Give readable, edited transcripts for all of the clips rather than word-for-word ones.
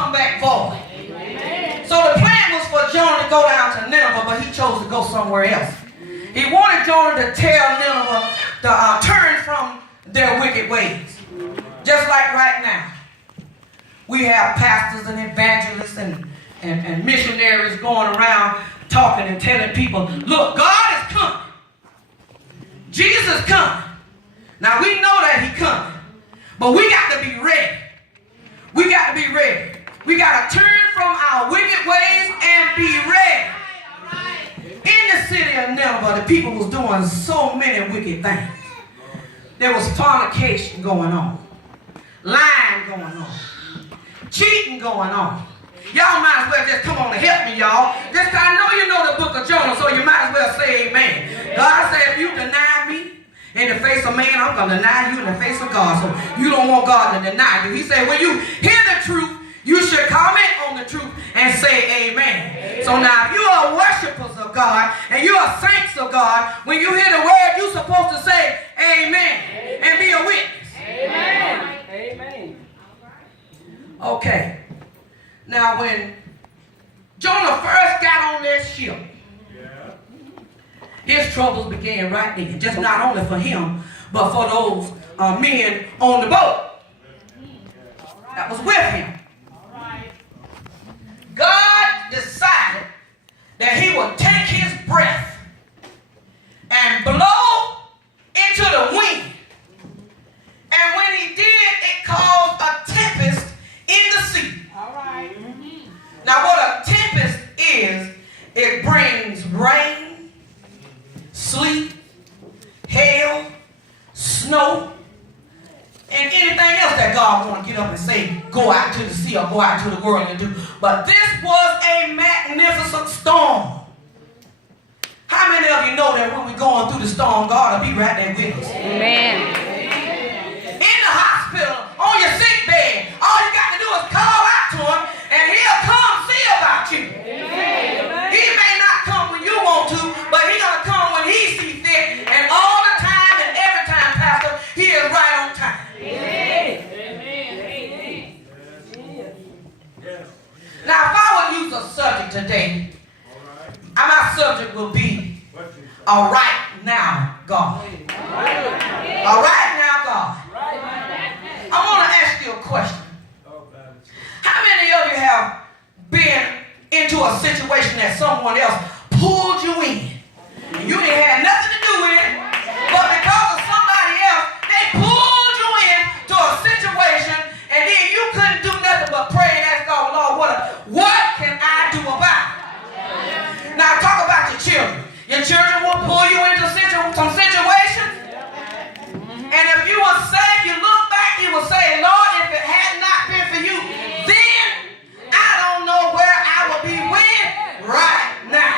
come back void. So the plan was for Jonah to go down to Nineveh, but he chose to go somewhere else. He wanted Jonah to tell Nineveh to turn from their wicked ways. Just like right now. We have pastors and evangelists and missionaries going around talking and telling people, look, God is coming. Jesus is coming. Now we know that he's coming. But we got to be ready. We got to be ready. We got to turn from our wicked ways and be ready. In the city of Nineveh, the people was doing so many wicked things. There was fornication going on. Lying going on. Cheating going on. Y'all might as well just come on and help me, y'all. Just I know you know the book of Jonah, so you might as well say amen. God said, if you deny me in the face of man, I'm going to deny you in the face of God. So you don't want God to deny you. He said, when you hear the truth, you should comment on the truth and say amen. So now if you are worshipers of God and you are saints of God, when you hear the word, you're supposed to say amen and be a witness. Amen. Amen. Okay. Now when Jonah first got on that ship, his troubles began right then. Just not only for him, but for those men on the boat that was with him. God decided that he would take his breath and blow into the wind. And when he did, it caused a tempest in the sea. All right. Now what a tempest is, it brings rain, sleet, hail, snow, and anything else that God want to get up and say, go out to the sea or go out to the world and do. But this was a magnificent storm. How many of you know that when we're going through the storm, God will be right there with us? Amen. In the hospital, on your sick bed, all you got to do is call out to him and he'll come see about you. Amen. He may not come when you want to, but he's going to come when he sees fit. And all the time and every time, Pastor, he is right on time. Amen. Now, if I would use a subject today, my subject will be, all right now, God. All right now, God. I want to ask you a question. How many of you have been into a situation that someone else pulled you in? And you didn't have nothing to do with it, but because of somebody else, they pulled you into a situation, and then you couldn't do nothing but pray and ask God, Lord, what can I do about it? Now talk about your children. Your children will pull you into some situations. And if you were saved, you look back, you will say, Lord, if it had not been for you, then I don't know where I would be when right now.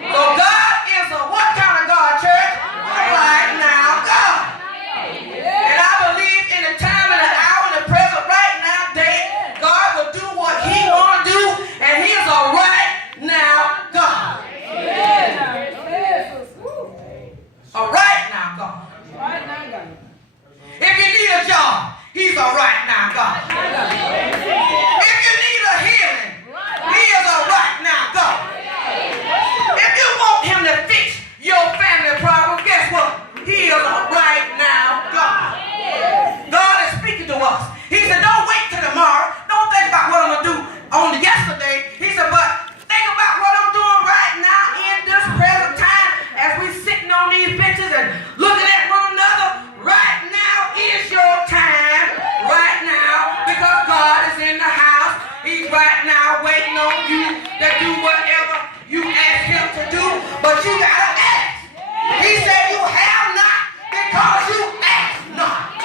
So God is a what kind of God, church? Right now, God. And I believe in the time and the hour and the present right now day, God will do what he want to do, and he is a right now God. A right now God. If you need a job, he's a right now God. If you need a healing, he is a right now God. If you want him to fix your family problems, guess what? He is a right now God. God is speaking to us. He said, don't wait till tomorrow. Don't think about what I'm going to do on yesterday. He said, but think about what I'm doing right now in this present time as we sitting on these benches and looking at one another. Right now is your time. Right now, because God is in the house. He's right now waiting on you to do whatever you ask him to do. But you got to ask. He said you have not because you ask not.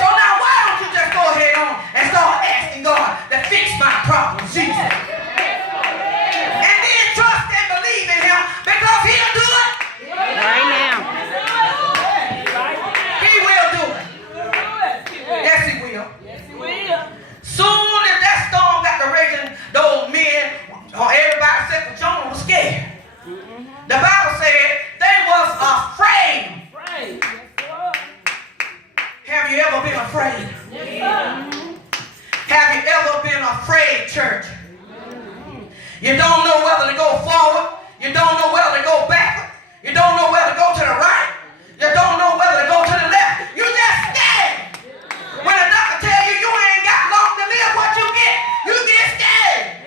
So now why don't you just go ahead on and start asking God to fix my problem, Jesus? And then trust and believe in him because he'll do it. Right now. He will do it. Yes, he will. Soon as that storm got to raging, those men, or everybody except for Jonah was scared. The Bible said they afraid church. You don't know whether to go forward. You don't know whether to go backward. You don't know whether to go to the right. You don't know whether to go to the left. You just scared. When the doctor tell you you ain't got long to live, what you get? You get scared.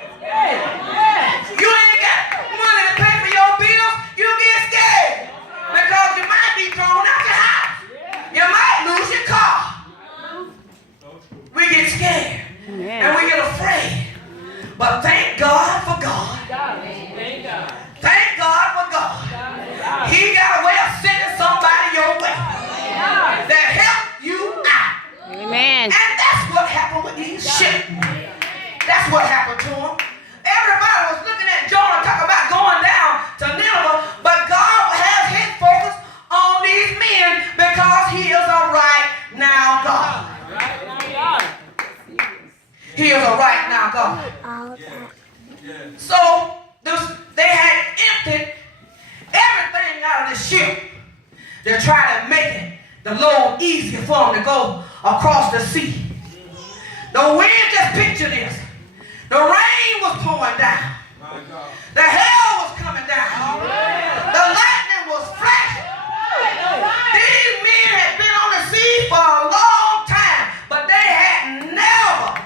You ain't got money to pay for your bills. You get scared. Because you might be thrown out your house. You might lose your car. We get scared. And we get afraid. But thank God for God. Thank God for God. He got a way of sending somebody your way that help you out. Amen. And that's what happened with these ships. That's what happened to them. Everybody was looking at Jonah talking about going down to Nineveh, but God has his focus on these men because he is a right now God. He is a right now God. So they had emptied everything out of the ship to try to make it the load easier for them to go across the sea. The wind, just picture this. The rain was pouring down. The hail was coming down. The lightning was flashing. These men had been on the sea for a long time, but they had never,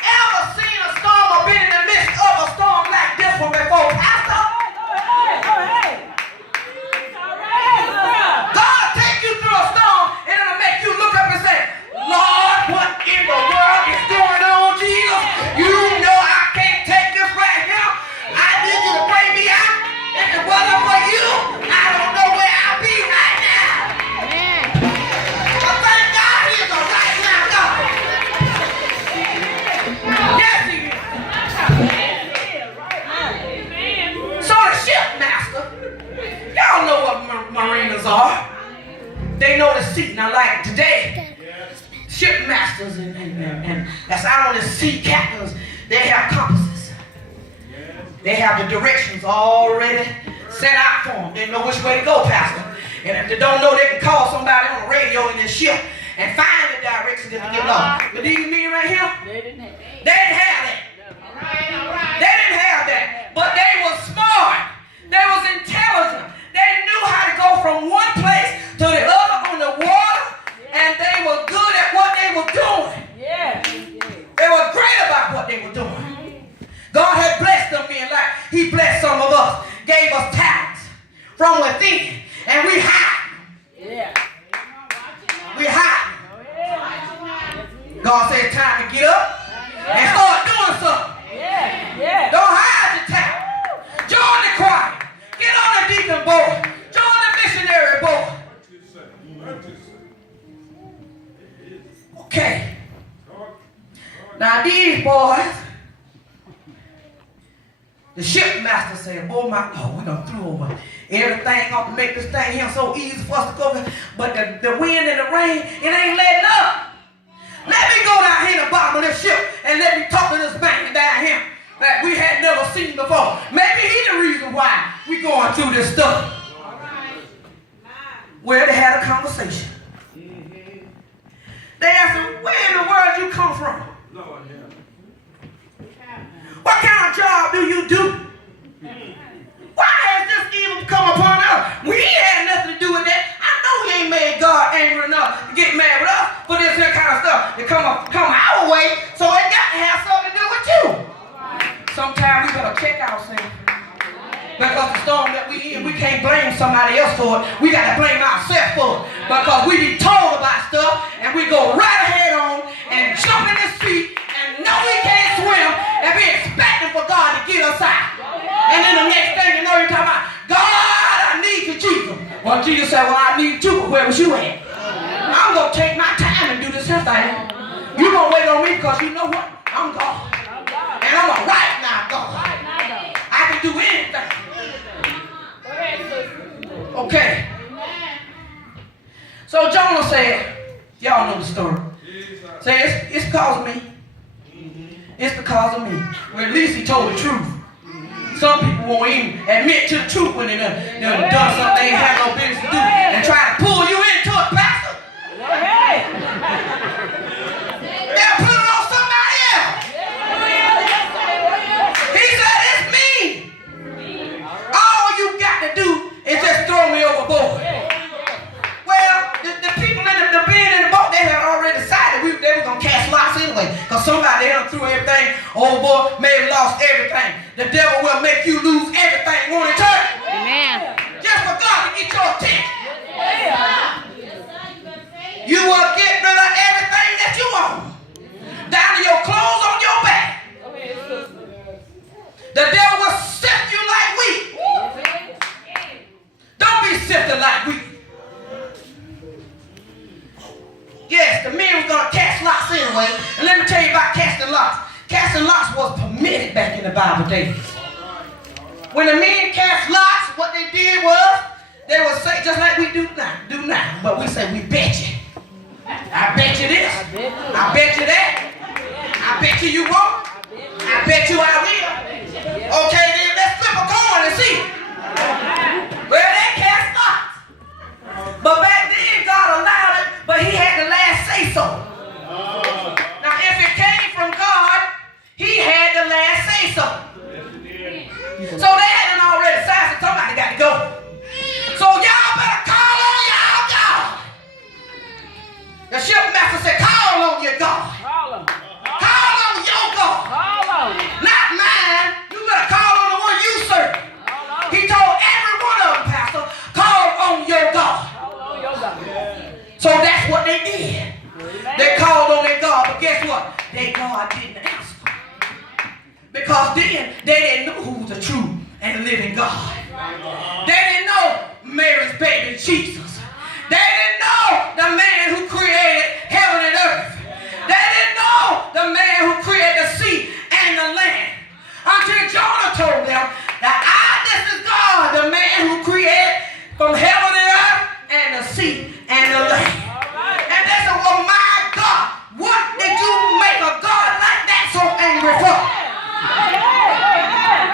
ever seen a storm or been in the midst of a storm like this one before. Pastor, God take you through a storm and it'll make you look up and say, Lord, what in the world is going on, Jesus? You know I can't take this right here. I need you to bring me out. If it wasn't for you, I don't know where I'll be right now. But thank God he is a right now God. Yes, he is. So the shipmaster, y'all know what mariners are. They know the sea. Now like today, shipmasters and that's out on the sea captains, they have compasses. They have the directions already set out for them. They know which way to go, Pastor. And if they don't know, they can call somebody on the radio in this ship and find the directions if they get lost. But these men right here, they didn't have that. They didn't have that. But they were smart. They was intelligent. They knew how to go from one place to the other on the water, and they were good at what they were doing. They were great about what they were doing. God had blessed them men like he blessed some of us, gave us talents from within, and we hide. We hide. God said it's time to get up and start doing something. Don't hide your talent. Join the choir. Get on the deacon board. Join the missionary board. Okay. Now these boys, the shipmaster said, oh my Lord, we're going to throw over everything off to make this thing here so easy for us to go. But the wind and the rain, it ain't letting up. Let me go down here in the bottom of this ship and let me talk to this banker down here that we had never seen before. Maybe he's the reason why we going through this stuff. Well, they had a conversation. They asked him, where in the world you come from? What kind of job do you do? Why has this evil come upon us? We ain't had nothing to do with that. I know we ain't made God angry enough to get mad with us for this here kind of stuff to come our way, so it got to have something to do with you. Sometimes we better check ourselves. Because the storm that we in, we can't blame somebody else for it. We got to blame ourselves for it. Because we be told about stuff and we go right ahead on and jump in the sea and know we can't swim and be expecting for God to get us out. And then the next thing you know, you're talking about, God, I need you, Jesus. Well, Jesus said, well, I need you, but where was you at? I'm going to take my time and do this here thing. You're going to wait on me because you know what? I'm God. And I'm a right now God. I can do anything. Okay. So Jonah said, y'all know the story. Say, it's because of me. It's because of me. Well, at least he told the truth. Some people won't even admit to the truth when they done something they ain't have no business to do and try to pull you into it, Pastor. through everything. Old boy may have lost everything. The devil will make you lose everything, won't it, church? Amen. Just for God to get your attention. You will get rid of everything that you own, down to your clothes on your back. The devil will sift you like wheat. Don't be sifted like wheat. Yes, the men was going to cast lots anyway. And let me tell you about casting lots. Casting lots was permitted back in the Bible days. When the men cast lots, what they did was, they would say, just like we do now. But we say, we bet you. I bet you this. I bet you that. I bet you won't. I bet you I will. Okay, then let's flip a coin and see. Well, they cast lots. But back then, God allowed it, but he had the last say so. Now, if it came from God, he had the last say so. So they hadn't already decided, so somebody got to go. So y'all better call on y'all God. The shipmaster said, call on your God. Call him. Call on your God. Call him. Not mine. You better call on the one you serve. He told every one of them, Pastor, call on your God. Call on your God. So that's what they did. They called on their God, but guess what? Their God didn't answer. Because then they didn't know who was the true and living God. They didn't know Mary's baby Jesus. They didn't know the man who created heaven and earth. They didn't know the man who created the sea and the land. Until Jonah told them that this is God, the man who created